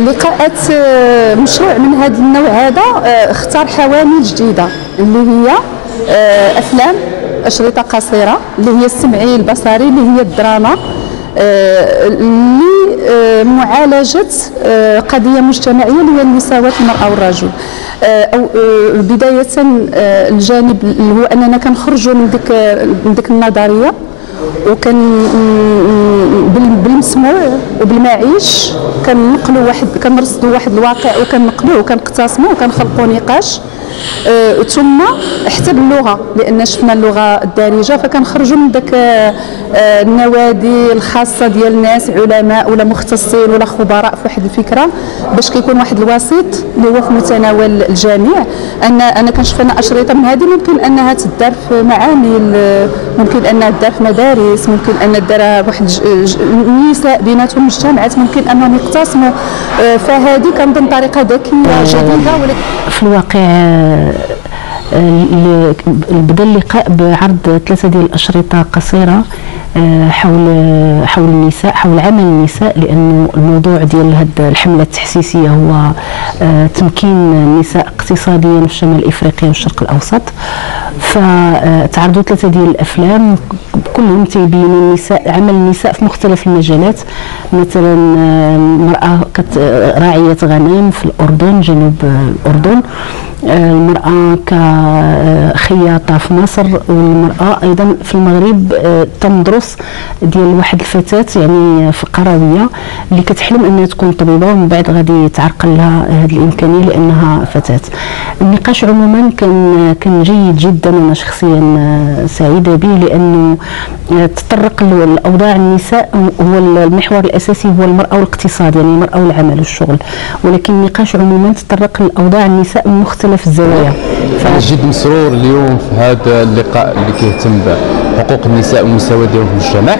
لقاءات مشروع من هذا النوع هذا اختار حوامل جديده اللي هي افلام، اشرطه قصيره اللي هي السمعي البصري اللي هي الدراما، لمعالجه قضيه مجتمعيه اللي هي مساواه المراه والرجل. او بدايه الجانب اللي هو اننا كنخرجوا من ديك النظريه، وكان بالمسموع وبالمعيش كنرصدوا واحد الواقع وكنقلوه وكنقتسموه وكنخلقوا نقاش، ثم حتى باللغه، لان شفنا اللغه الدارجه فكنخرجوا من داك النوادي الخاصه ديال الناس علماء ولا مختصين ولا خبراء في واحد الفكره، باش كيكون واحد الوسيط اللي هو في متناول الجميع. انا كنشوف ان اشرطه من هذه ممكن انها تدار في معامل، ممكن انها تدار في مدارس، ممكن ان دار واحد النساء بيناتهم مجتمعات ممكن انهم يقتسموا، فهذه كنظن طريقه ذكيه جديده. في الواقع بدا اللقاء بعرض 3 ديال الاشرطه قصيره حول النساء، حول عمل النساء، لانه الموضوع ديال هذه الحمله التحسيسيه هو تمكين النساء اقتصاديا في شمال افريقيا والشرق الاوسط. فتعرضوا 3 ديال الافلام كلهم تيبينوا النساء، عمل النساء في مختلف المجالات. مثلا المراه راعيه غنم في الاردن، جنوب الاردن، المرأة كخياطة في مصر، والمرأة أيضا في المغرب تندرس ديال واحد الفتاة يعني في قروية اللي كتحلم أنها تكون طبيبة، ومن بعد غادي تعرقل لها هذه الإمكانية لأنها فتاة. النقاش عموما كان جيد جدا، وأنا شخصيا سعيدة به، لأنه تطرق لأوضاع النساء، هو المحور الأساسي هو المرأة والاقتصاد، يعني المرأة والعمل والشغل، ولكن النقاش عموما تطرق لأوضاع النساء من مختلف الزوايا. أنا جد مسرور اليوم في هذا اللقاء اللي كيهتم بحقوق النساء والمساواة ديالهم في المجتمع.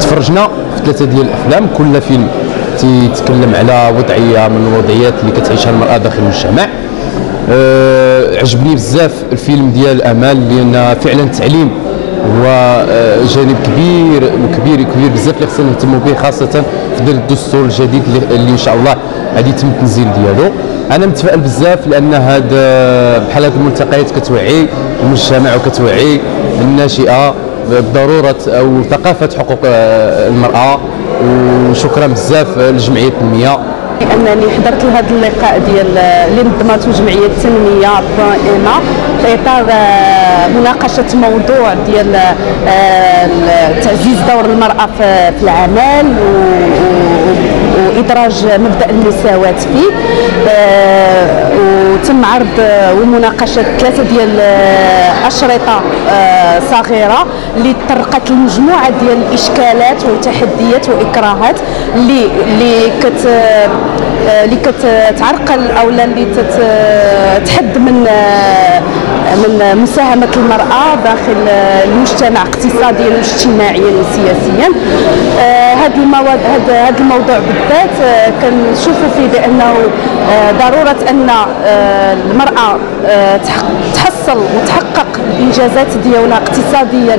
تفرجنا في 3 ديال الأفلام، كل فيلم تيتكلم على وضعية من الوضعيات اللي كتعيشها المرأة داخل المجتمع. عجبني بزاف الفيلم ديال أمال، لأن فعلا التعليم هو جانب كبير وكبير بزاف اللي خصنا نهتموا به، خاصة في ظل الدستور الجديد اللي إن شاء الله غادي يتم التنزيل ديالو. أنا متفائل بزاف، لأن بحال هاد الملتقيات كتوعي المجتمع وكتوعي الناشئة بضرورة أو ثقافة حقوق المرأة. وشكرا بزاف لجمعية التنمية انني حضرت لهذا اللقاء ديال اللي نظمته جمعيه التنميه إيما في اطار مناقشه موضوع ديال تعزيز دور المراه في العمل وادراج مبدا المساواه فيه. وتم عرض ومناقشه 3 ديال اشرطه صغيره اللي تطرقت لمجموعه ديال الاشكالات والتحديات واكراهات اللي كتعرقل او اللي تحد من مساهمه المراه داخل المجتمع اقتصاديا واجتماعيا وسياسيا. هذا الموضوع بالذات كنشوفوا فيه بانه ضروره ان المراه تحصل وتحقق الانجازات ديالها اقتصاديا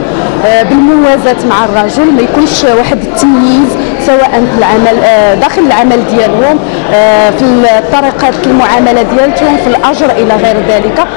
بالموازاه مع الرجل، ما يكونش واحد التمييز سواء في العمل داخل العمل ديالهم، في طريقه المعامله ديالهم، في الاجر الى غير ذلك.